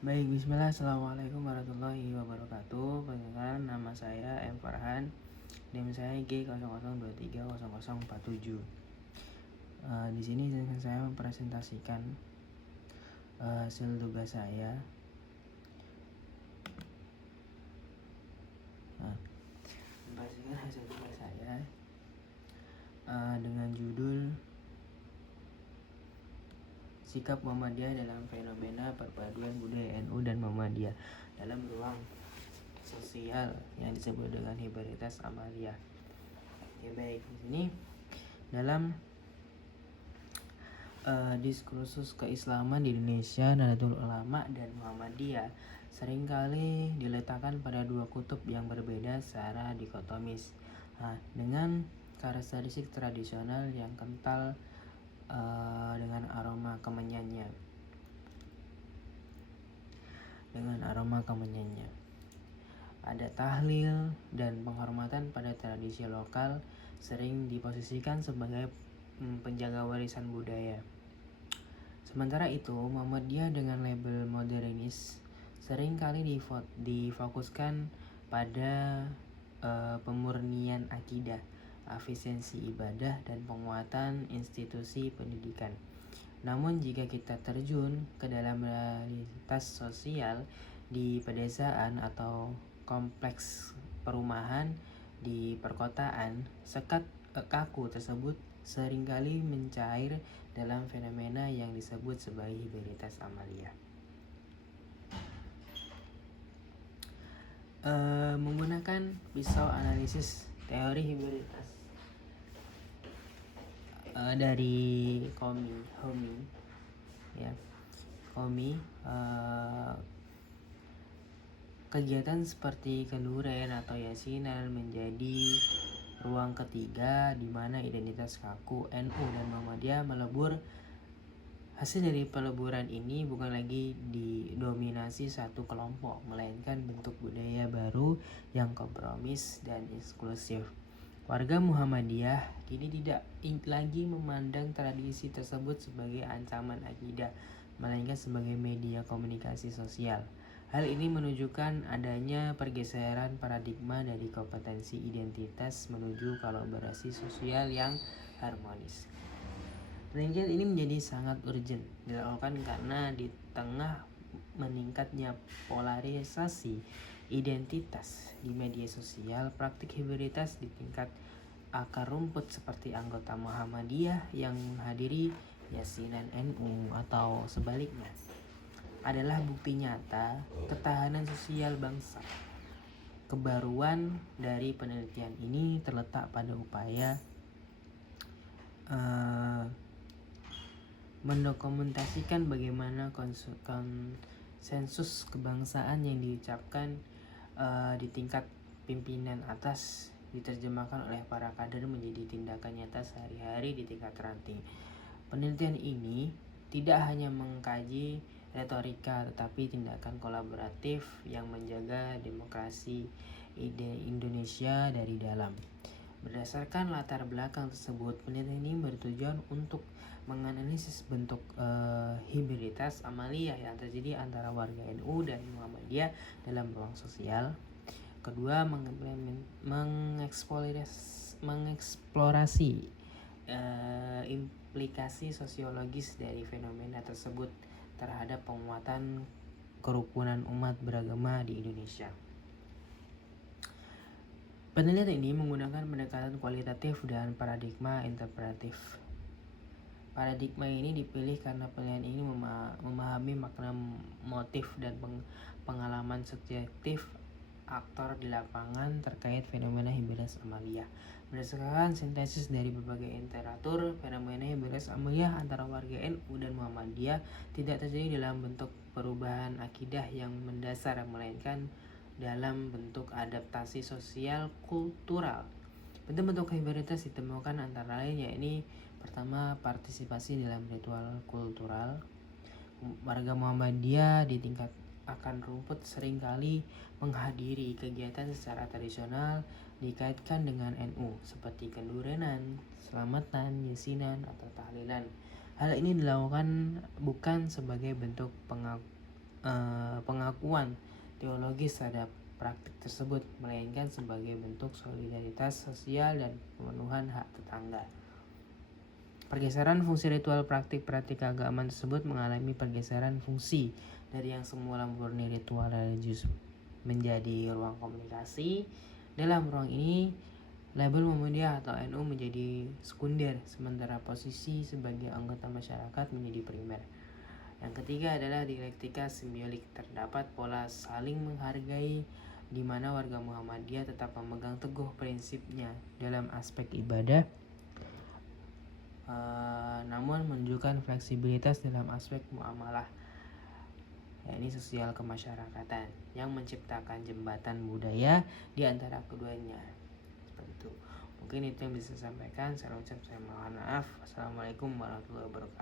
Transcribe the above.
Baik, bismillah, assalamualaikum warahmatullahi wabarakatuh. Perkenalkan, nama saya M. Farhan. NIM saya G00230047. Di sini saya mempresentasikan hasil tugas saya. Mempresentasikan hasil tugas saya dengan judul Sikap Muhammadiyah dalam Fenomena Perpaduan Budaya NU dan Muhammadiyah dalam Ruang Sosial yang disebut dengan Hiberitas Amaliyah. Ya baik, di sini dalam diskursus keislaman di Indonesia, Nahdlatul Ulama dan Muhammadiyah seringkali diletakkan pada dua kutub yang berbeda secara dikotomis, dengan karakteristik tradisional yang kental dengan aroma kemenyannya. Ada tahlil dan penghormatan pada tradisi lokal sering diposisikan sebagai penjaga warisan budaya. Sementara itu, Muhammadiyah dengan label modernis sering kali difokuskan pada pemurnian akidah, efisiensi ibadah, dan penguatan institusi pendidikan. Namun jika kita terjun ke dalam realitas sosial di pedesaan atau kompleks perumahan di perkotaan, sekat kaku tersebut seringkali mencair dalam fenomena yang disebut sebagai hiberitas amaliyah. Menggunakan pisau analisis teori hiberitas dari Homi, kegiatan seperti kenduren atau yasinan menjadi ruang ketiga di mana identitas kaku NU dan Muhammadiyah melebur. Hasil dari peleburan ini bukan lagi didominasi satu kelompok, melainkan bentuk budaya baru yang kompromis dan inklusif. Warga Muhammadiyah kini tidak lagi memandang tradisi tersebut sebagai ancaman akidah, melainkan sebagai media komunikasi sosial. Hal ini menunjukkan adanya pergeseran paradigma dari kompetensi identitas menuju kolaborasi sosial yang harmonis. Penelitian ini menjadi sangat urgent dilakukan karena di tengah meningkatnya polarisasi identitas di media sosial, praktik hiberitas di tingkat akar rumput seperti anggota Muhammadiyah yang menghadiri yasinan NU atau sebaliknya adalah bukti nyata ketahanan sosial bangsa. Kebaruan dari penelitian ini terletak pada upaya mendokumentasikan bagaimana konsensus kebangsaan yang diucapkan di tingkat pimpinan atas diterjemahkan oleh para kader menjadi tindakan nyata sehari-hari di tingkat ranting. Penelitian ini tidak hanya mengkaji retorika tetapi tindakan kolaboratif yang menjaga demokrasi Indonesia dari dalam. Berdasarkan latar belakang tersebut, penelitian ini bertujuan untuk menganalisis bentuk hiberitas amaliyah yang terjadi antara warga NU dan Muhammadiyah dalam ruang sosial. Kedua, mengeksplorasi implikasi sosiologis dari fenomena tersebut terhadap penguatan kerukunan umat beragama di Indonesia. Penelitian ini menggunakan pendekatan kualitatif dan paradigma interpretatif. Paradigma ini dipilih karena penelitian ini memahami makna motif dan pengalaman subjektif aktor di lapangan terkait fenomena hiberitas amaliyah. Berdasarkan sintesis dari berbagai literatur, fenomena hiberitas amaliyah antara warga NU dan Muhammadiyah tidak terjadi dalam bentuk perubahan akidah yang mendasar, melainkan dalam bentuk adaptasi sosial kultural. Bentuk-bentuk hiberitas ditemukan antara lain yakni pertama, partisipasi dalam ritual kultural. Warga Muhammadiyah di tingkat akan rumput seringkali menghadiri kegiatan secara tradisional dikaitkan dengan NU seperti kendurenan, selamatan, yasinan, atau tahlilan. Hal ini dilakukan bukan sebagai bentuk pengakuan teologis terhadap praktik tersebut, melainkan sebagai bentuk solidaritas sosial dan pemenuhan hak tetangga. Pergeseran fungsi ritual praktik-praktik keagamaan tersebut mengalami pergeseran fungsi dari yang semula murni ritual religius menjadi ruang komunikasi. Dalam ruang ini, label Muhammadiyah atau NU menjadi sekunder, sementara posisi sebagai anggota masyarakat menjadi primer. Yang ketiga adalah dialektika simbiolik. Terdapat pola saling menghargai di mana warga Muhammadiyah tetap memegang teguh prinsipnya dalam aspek ibadah, namun menunjukkan fleksibilitas dalam aspek muamalah, yakni sosial kemasyarakatan, yang menciptakan jembatan budaya di antara keduanya. Seperti itu. Mungkin itu yang bisa saya sampaikan. Saya ucap saya mohon maaf. Wassalamualaikum warahmatullahi wabarakatuh.